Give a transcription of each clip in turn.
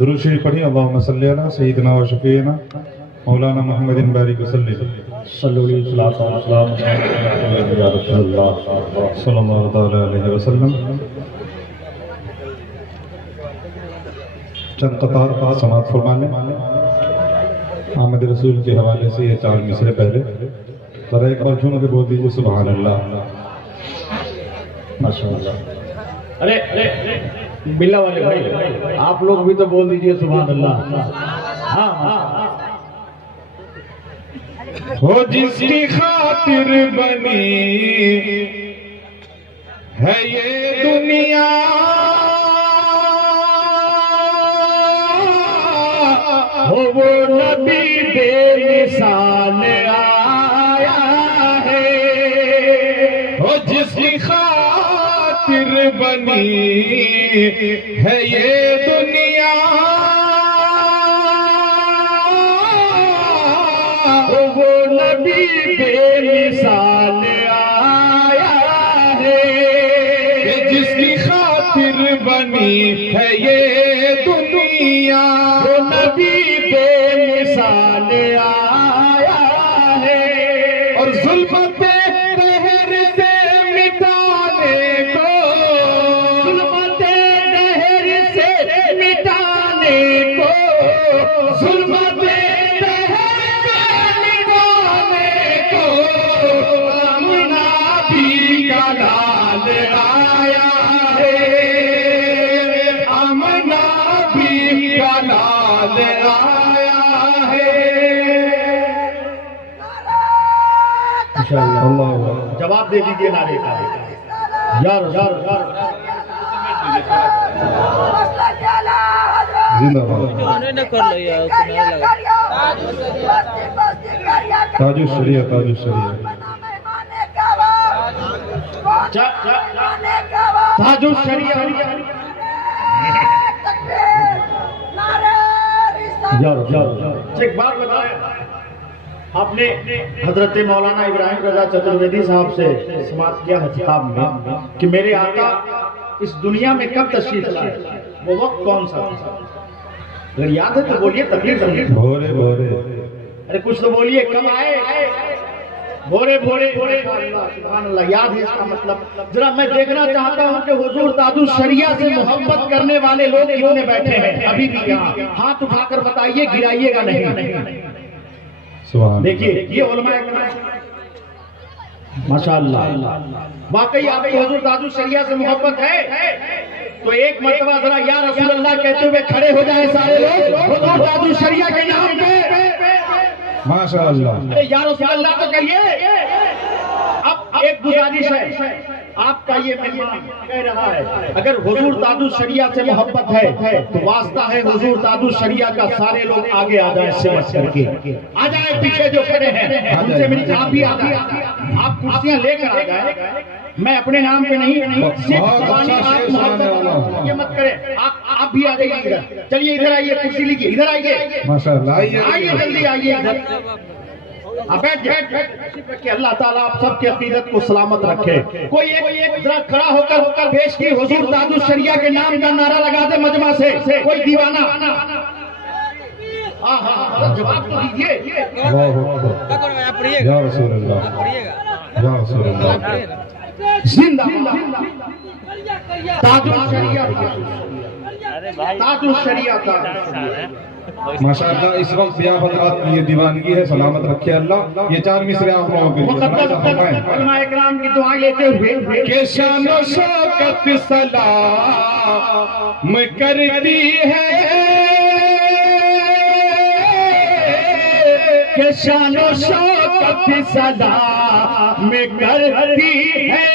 درود شریف پڑھیں اللہم صلی علی سیدنا و شفیعنا مولانا محمد بارک وسلم صلو علیہ وسلم یا رسول اللہ صلی اللہ تعالی علیہ وسلم. چند قطار سماعت فرمانے آمد رسول کے حوالے سے یہ 4 مصرے پہلے ذرا ایک بار جھوم کے بول دیجیے سبحان اللہ. ماشاءاللہ. ارے بلا والے بھائی آپ لوگ بھی تو بول دیجئے سبحان اللہ. ہاں ہو جس کی خاطر بنی ہے یہ دنیا ہو وہ نبی بے مثال آیا ہے. ہو جس کی خاطر بنی ہے یہ دنیا وہ نبی بے مثال آیا ہے. جس کی خاطر بنی ہے یہ دنیا وہ نبی بے مثال آیا ہے. اور ظلمت دہر سے مٹانے کو ظلمت دہر سے مٹانے کو ظلمت جواب دے دیجیے نعرے کا یار زندہ باد تاج الشریعہ تاج الشریعہ تاج الشریعہ. ایک بات بتائیں آپ نے حضرت مولانا ابراہیم رضا چترویدی صاحب سے سماعت کیا ہے خطاب میں کہ میرے آقا اس دنیا میں کب تشریف لائے, وہ وقت کون سا تھا؟ اگر یاد ہے تو بولیے. تکلیف بھورے بھورے ارے کچھ تو بولیے. کب آئے؟ بھورے بھورے. سبحان اللہ. یاد ہے اس کا مطلب؟ ذرا میں دیکھنا چاہتا ہوں کہ حضور تاج الشریعہ سے محبت کرنے والے لوگ کتنے بیٹھے ہیں ابھی بھی یہاں. ہاتھ اٹھا کر بتائیے, گرائیے گا نہیں. دیکھیے یہ علماء ماشاءاللہ واقعی آپ کو حضور تاج الشریعہ سے محبت ہے تو ایک مرتبہ ذرا یا رسول اللہ کہتے ہوئے کھڑے ہو جائیں سارے لوگ حضور تاج الشریعہ کے نام پہ ماشاءاللہ. یا رسول اللہ تو کہیے. اب ایک گزارش ہے آپ کا یہ مہمان کہہ رہا ہے اگر حضور تاج الشریعہ سے محبت ہے تو واسطہ ہے حضور تاج الشریعہ کا سارے لوگ آگے آ جائیں سمجھ کر کے. آ جائیں پیچھے جو کھڑے ہیں ان سے مل کے آپ بھی آ جائیں. آپ کرسیاں لے کر آ جائیں. میں اپنے نام پہ نہیں یہ مت کریں. آپ بھی آ جائیے ادھر. چلیے ادھر آئیے, کرسی لیجیے, ادھر آئیے. ماشاءاللہ آئیے جلدی آئیے ادھر. بیٹھ کہ اللہ تعالیٰ آپ سب کی عقیدت کو سلامت رکھے. کوئی ایک ذرا کھڑا ہو کر پیش کی حضور تاج الشریعہ کے نام کا نعرہ لگا دے مجمع سے کوئی دیوانہ. جواب تو دیجیے. یا رسول اللہ یا رسول اللہ. زندہ تاج الشریعہ تاج الشریعہ کا ماشاءاللہ. اس وقت بیا حضرات کی یہ دیوانگی ہے, سلامت رکھے اللہ. یہ 4 مصرے آپ لوگوں کے لیے علماء اکرام کی دعائیں لیتے ہوئے کہ شان و شوکت سلام کرتی ہے, کہ شان و شوکت سلام کرتی ہے.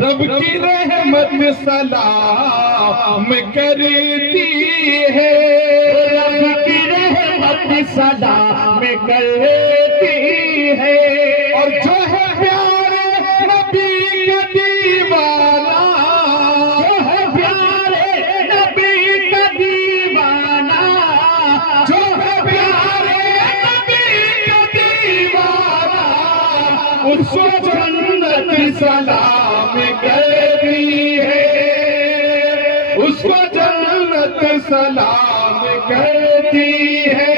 رب کی رحمت سلام کرتی ہے. رب کی رحمت سلام کرتی ہے. اور جو ہے پیارے نبی کا دیوانہ, جو ہے پیارے نبی کا دیوانہ, جو ہے پیارے نبی کا دیوانہ, اس کو جنت سلام کرتی ہے، اس کو جنت سلام کرتی ہے،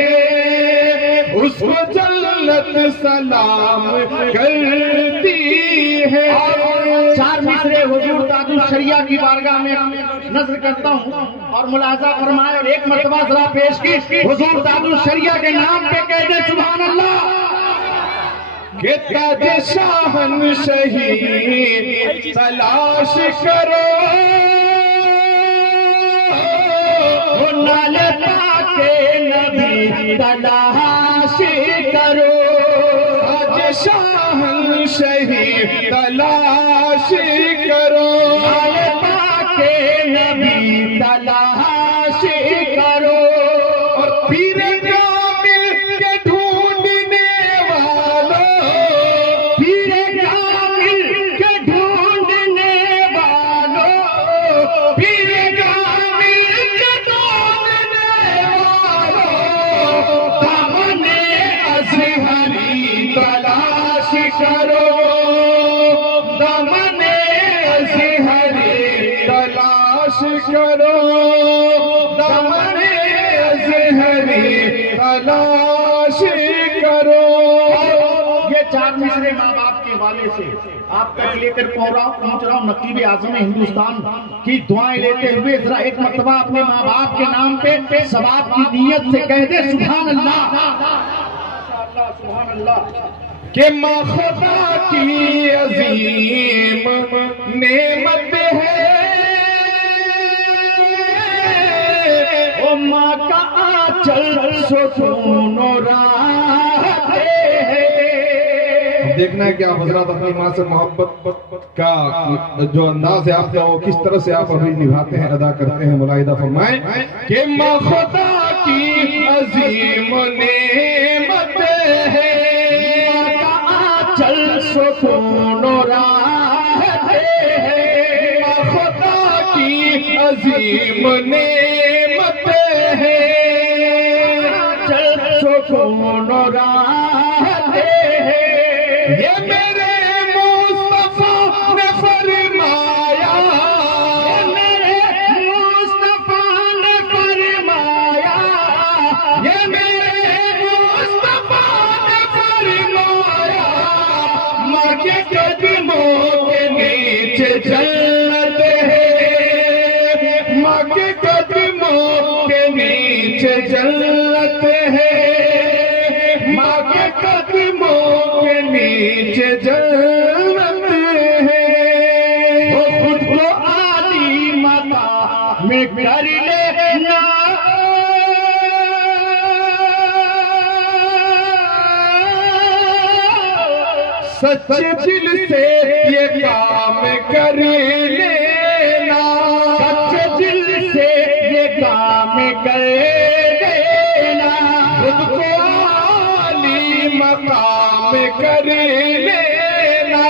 اس کو جنت سلام کرتی ہے۔ چار مصرے حضور تاج الشریعہ کی بارگاہ میں نظر کرتا ہوں اور ملاحظہ فرمائے، اور ایک مرتبہ ذرا پیش کی حضور تاج الشریعہ کے نام پہ کہہ دے سبحان اللہ۔ کہ تاج شہنشہی تلاش کرو، نال پاک نبی تلاش کرو، تاج شہنشہی تلاش کرو، نال پاک نبی تلاش کرو، اور پیر کامل کے ڈھونڈنے والوں، پیر کامل کے ڈھونڈنے والوں، پیر کامل کے ڈھونڈنے والوں، دامن ازہری تلاش کرو، دامن ازہری تلاش کرو، دامن ازہری تلاش کرو۔ یہ چار مصرے ماں باپ کے حوالے سے آپ تک لے کر پہنچ رہا ہوں۔ نقیب اعظم ہندوستان کی دعائیں لیتے ہوئے ذرا ایک مرتبہ اپنے ماں باپ کے نام پہ ثواب کی نیت سے کہہ دے سبحان اللہ، سبحان اللہ۔ کہ ماں خدا کی عظیم نعمت ہے، او ماں کا آنچل سکون و راحت ہے۔ دیکھنا ہے کہ آپ حضرات اپنی ماں سے محبت کا جو انداز ہے آپ کا، وہ کس طرح سے آپ ابھی نبھاتے ہیں، ادا کرتے ہیں۔ ملاحظہ فرمائیں کہ ماں خدا کی عظیم نعمت ہے، چل سکون و راحت ہے، ماں خدا کی عظیم نعمت ہے، چل سکون و راحت ہے۔ یہ میرے مصطفیٰ نے فرمایا، میرے مصطفیٰ نے فرمایا، یہ میرے مصطفیٰ نے فرمایا، ماں کے قدموں کے نیچے جنت ہے، ماں کے قدموں کے نیچے جنت ہے، ماں کے قدموں کے نیچے جنت ہے۔ وہ خود کو عالی مقام میں کر لینا، سچے دل سے یہ کام کر لینا، سچے دل سے یہ کام کر لینا، خود کو عالی مقام کر لینا،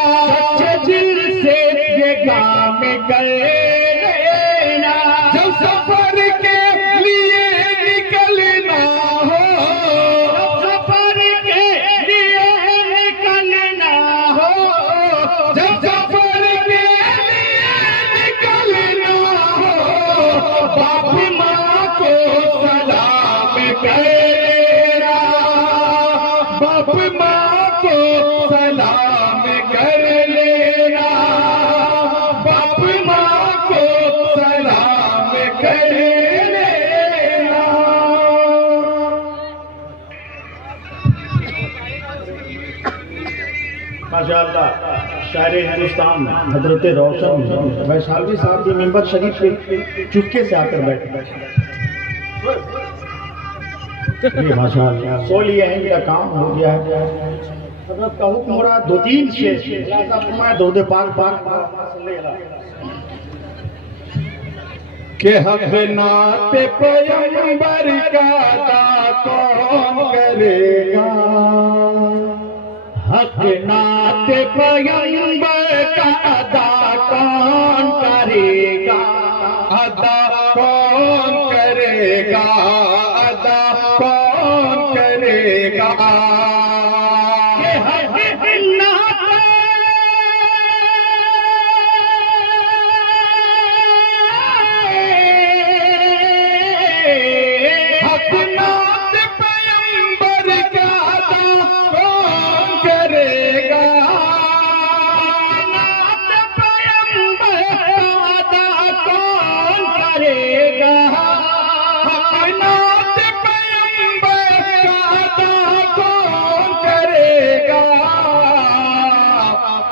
سچے دل سے یہ کام کر لینا، جب سفر کے لیے نکلنا ہو، سفر کے لیے نکلنا ہو، جب سفر کے لیے نکلنا ہو، باپ ماں کو سلام کر لینا، باپ ماں کو سلام کر لینا، باپ ماں کو سلام کر لینا۔ ماشاءاللہ شاعر ہندوستان حضرت روشن ویشالوی صاحب جو ممبر شریف پہ چپکے سے آ کر بیٹھے جی ماشاءاللہ سو لیے ہیں، میرا کام ہو گیا ہے، حضرت کا حکم ہو رہا ہے 2-3 شعر خلاصہ فرمائے درود پاک پاک صلی اللہ علیہ کہ حق نعت پیغمبر کا ادا کون کرے گا، حق نعت پیغمبر کا ادا کون کرے گا، ادا کون کرے گا، ادا کون کرے گا، حق نعت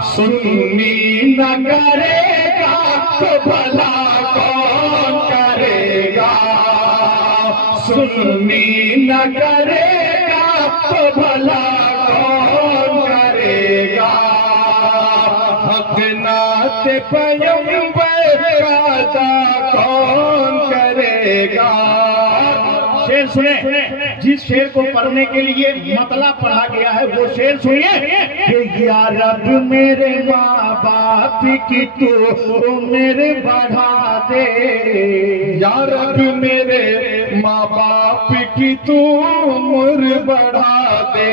سنی نہ کرے گا تو بھلا کون کرے گا، سنی نہ کرے گا تو بھلا کون کرے گا، حق نعت پیغمبر کا ادا کون کرے گا۔ شعر سنیں، جس شعر کو پڑھنے کے لیے مطلع پڑھا گیا ہے وہ شعر سنیے کہ یا رب میرے ماں باپ کی تو میرے بڑھا دے، یا رب میرے ماں باپ کی تو عمر بڑھا دے،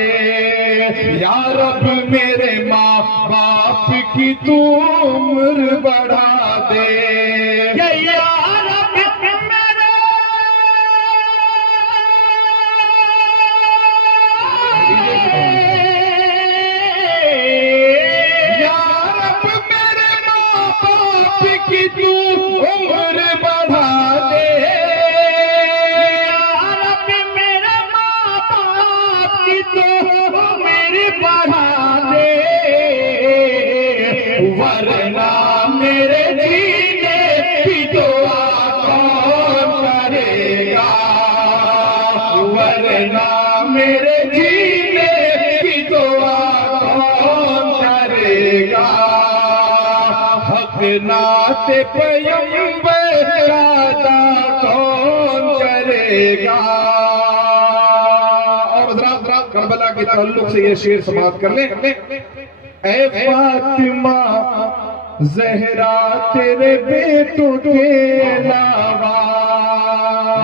یا رب میرے ماں باپ کی تو عمر بڑھا دے، یا رب کی تو عمر بڑھا دے، یا رب میرے ماں باپ کی تو عمر بڑھا دے، ورنہ میرے جینے کی دعا کون کرے گا، ورنہ میرے جینے کی دعا کون کرے گا، حق نعت پیغمبر کا ادا کون کرے گا۔ اور حضرات کربلا کے تعلق سے یہ شعر سماعت کر لیں، اے فاطمہ زہرا تیرے بیٹوں کے علاوہ،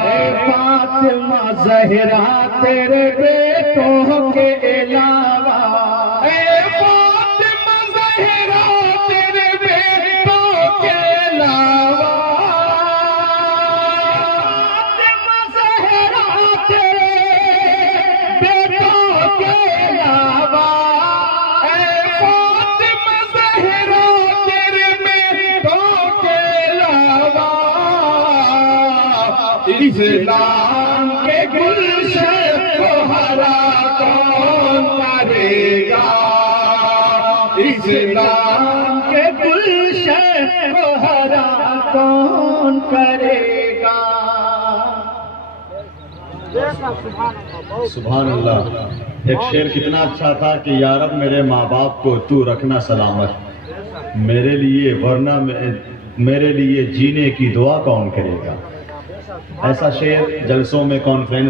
اے فاطمہ زہرا تیرے بیٹوں کے علاوہ، اے فاطمہ زہرا تیرے بیٹوں کے علاوہ، فاطمہ زہرا تیرے بیٹوں کے علاوہ، اے فاطمہ زہرا تیرے بیٹوں کے علاوہ، اسلام کے گلشن کو ہرا کون کرے گا، اسلام کے گلشن کو ہرا کون کرے گا۔ سبحان اللہ۔ ایک شعر کتنا اچھا تھا کہ یا رب میرے ماں باپ کو تو رکھنا سلامت، میرے لیے ورنہ میرے لیے جینے کی دعا کون کرے گا۔ ایسا شعر جلسوں میں، کانفرنس